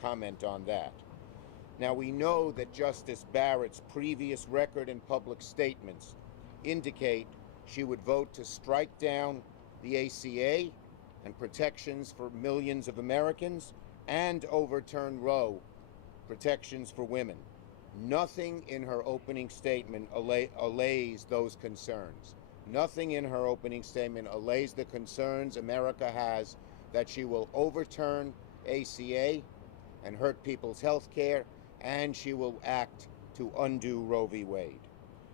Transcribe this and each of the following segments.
comment on that. Now, we know that Justice Barrett's previous record and public statements indicate she would vote to strike down the ACA and protections for millions of Americans and overturn Roe, protections for women. Nothing in her opening statement allays those concerns. Nothing in her opening statement allays the concerns America has that she will overturn ACA and hurt people's health care, and she will act to undo Roe v. Wade.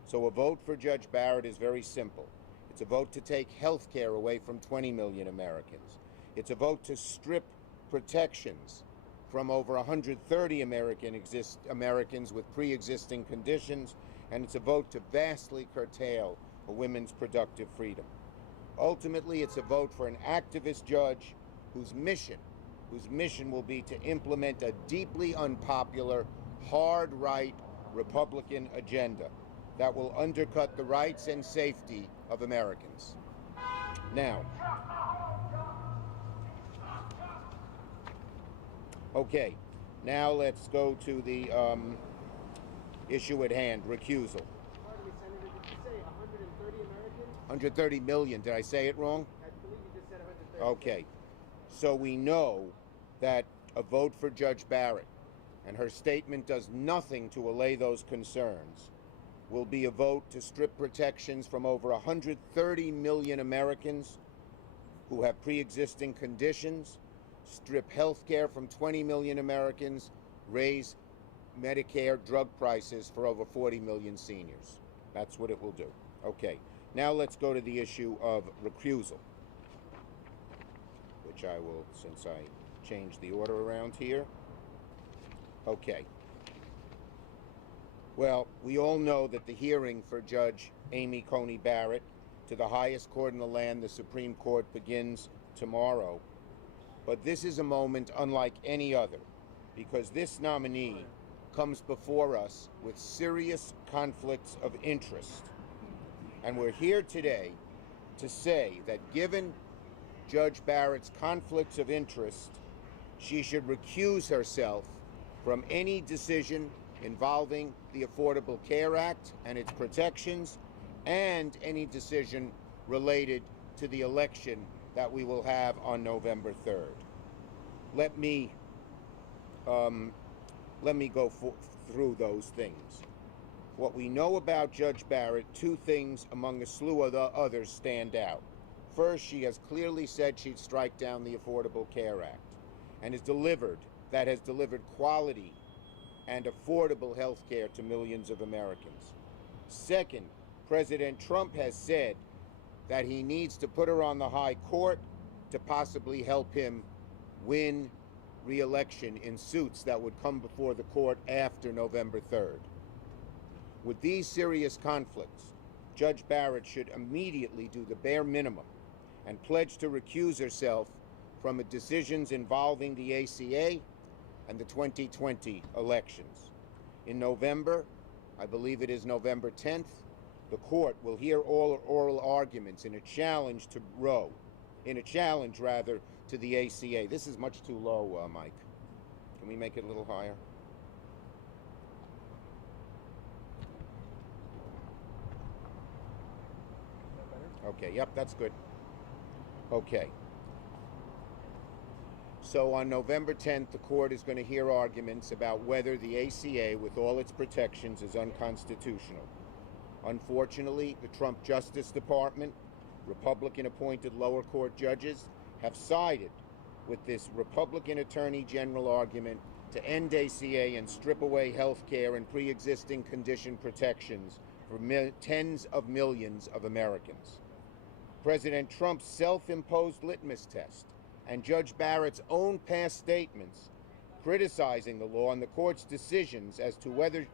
So a vote for Judge Barrett is very simple. It's a vote to take health care away from 20 million Americans. It's a vote to strip protections from over 130 Americans with pre-existing conditions, and it's a vote to vastly curtail a women's productive freedom. Ultimately, it's a vote for an activist judge whose mission will be to implement a deeply unpopular, hard-right Republican agenda that will undercut the rights and safety of Americans. Now, okay, now let's go to the issue at hand, recusal. Pardon me, Senator, did you say 130 Americans? 130 million, did I say it wrong? I believe you just said 130. Okay, so we know that a vote for Judge Barrett, and her statement does nothing to allay those concerns, will be a vote to strip protections from over 130 million Americans who have pre-existing conditions, strip health care from 20 million Americans, raise Medicare drug prices for over 40 million seniors. That's what it will do. Okay, now let's go to the issue of recusal, which I will, since I changed the order around here. Okay. Well, we all know that the hearing for Judge Amy Coney Barrett to the highest court in the land, the Supreme Court, begins tomorrow. But this is a moment unlike any other, because this nominee comes before us with serious conflicts of interest. And we're here today to say that given Judge Barrett's conflicts of interest, she should recuse herself from any decision involving the Affordable Care Act and its protections, and any decision related to the election that we will have on November 3rd. Let me go through those things. What we know about Judge Barrett, two things among a slew of others stand out. First, she has clearly said she'd strike down the Affordable Care Act, and has delivered quality and affordable health care to millions of Americans. Second, President Trump has said that he needs to put her on the high court to possibly help him win re-election in suits that would come before the court after November 3rd. With these serious conflicts, Judge Barrett should immediately do the bare minimum and pledge to recuse herself from decisions involving the ACA and the 2020 elections. In November, I believe it is November 10th, the court will hear all oral arguments in a challenge to Roe, to the ACA. This is much too low, Mike. Can we make it a little higher? Okay, yep, that's good. Okay. So on November 10th, the court is going to hear arguments about whether the ACA, with all its protections, is unconstitutional. Unfortunately, the Trump Justice Department, Republican-appointed lower court judges, have sided with this Republican Attorney General argument to end ACA and strip away health care and pre-existing condition protections for tens of millions of Americans. President Trump's self-imposed litmus test and Judge Barrett's own past statements criticizing the law and the court's decisions as to whether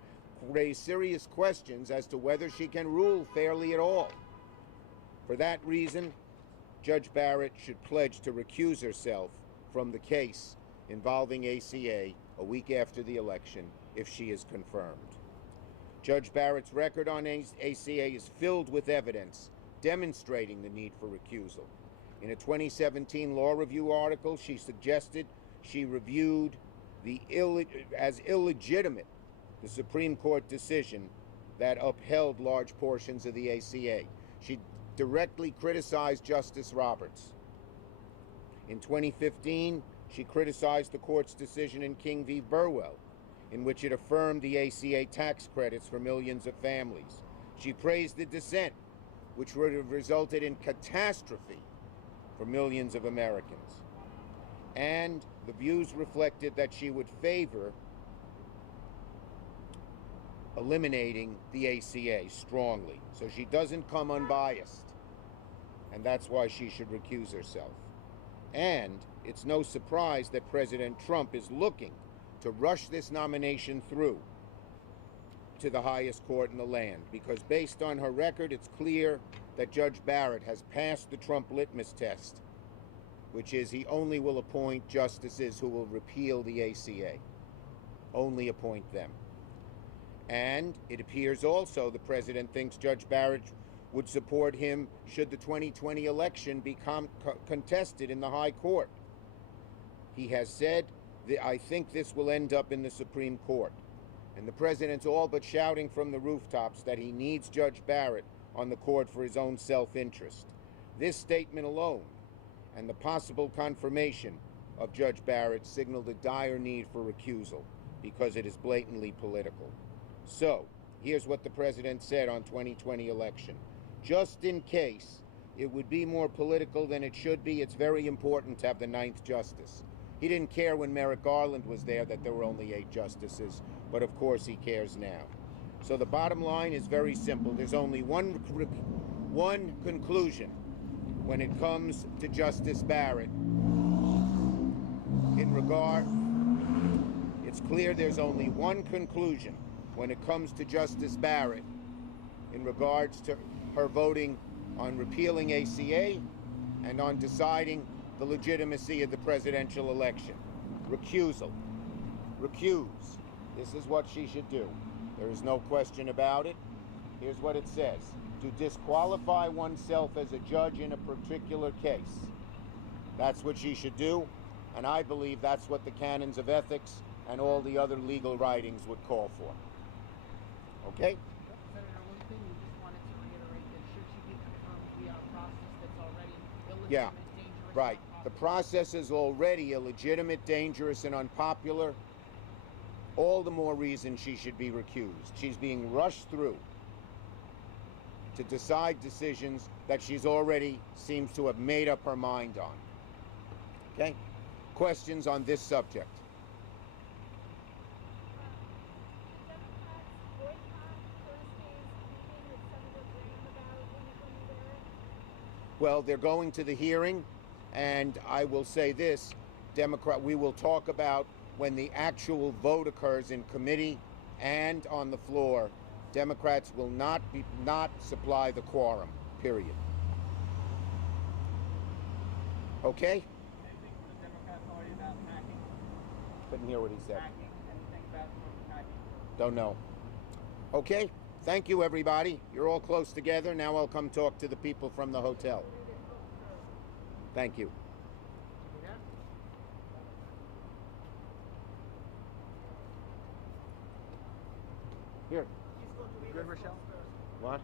raise serious questions as to whether she can rule fairly at all. For that reason, Judge Barrett should pledge to recuse herself from the case involving ACA a week after the election if she is confirmed. Judge Barrett's record on ACA is filled with evidence demonstrating the need for recusal. In a 2017 Law Review article, she suggested she reviewed as illegitimate the Supreme Court decision that upheld large portions of the ACA. She directly criticized Justice Roberts. In 2015, she criticized the court's decision in King v. Burwell, in which it affirmed the ACA tax credits for millions of families. She praised the dissent, which would have resulted in catastrophe for millions of Americans. And the views reflected that she would favor eliminating the ACA strongly. So she doesn't come unbiased, and that's why she should recuse herself. And it's no surprise that President Trump is looking to rush this nomination through to the highest court in the land, because based on her record, it's clear that Judge Barrett has passed the Trump litmus test, which is he only will appoint justices who will repeal the ACA. Only appoint them. And it appears also the president thinks Judge Barrett would support him should the 2020 election be contested in the high court. He has said that I think this will end up in the Supreme Court. And the president's all but shouting from the rooftops that he needs Judge Barrett on the court for his own self-interest. This statement alone and the possible confirmation of Judge Barrett signaled a dire need for recusal because it is blatantly political. So, here's what the president said on 2020 election. Just in case it would be more political than it should be, it's very important to have the 9th justice. He didn't care when Merrick Garland was there that there were only 8 justices, but of course he cares now. So the bottom line is very simple. There's only one conclusion when it comes to Justice Barrett. It's clear there's only one conclusion when it comes to Justice Barrett in regards to her voting on repealing ACA and on deciding the legitimacy of the presidential election. Recusal. Recuse. This is what she should do. There is no question about it. Here's what it says. To disqualify oneself as a judge in a particular case. That's what she should do, and I believe that's what the canons of ethics and all the other legal writings would call for. Okay? Senator, one thing we just wanted to reiterate that should she be confirmed via a process that's already illegitimate, dangerous, right. unpopular. The process is already illegitimate, dangerous, and unpopular. All the more reason she should be recused. She's being rushed through to decide decisions that she's already seems to have made up her mind on. Okay? Questions on this subject? Well, they're going to the hearing, and I will say this, we will talk about when the actual vote occurs in committee and on the floor. Democrats will not supply the quorum, period. Okay? Anything from the Democrat Party about hacking? Couldn't hear what he said. Hacking? Anything about hacking? Don't know. Okay? Thank you, everybody. You're all close together. Now I'll come talk to the people from the hotel. Thank you. Here. Good, Rochelle? What?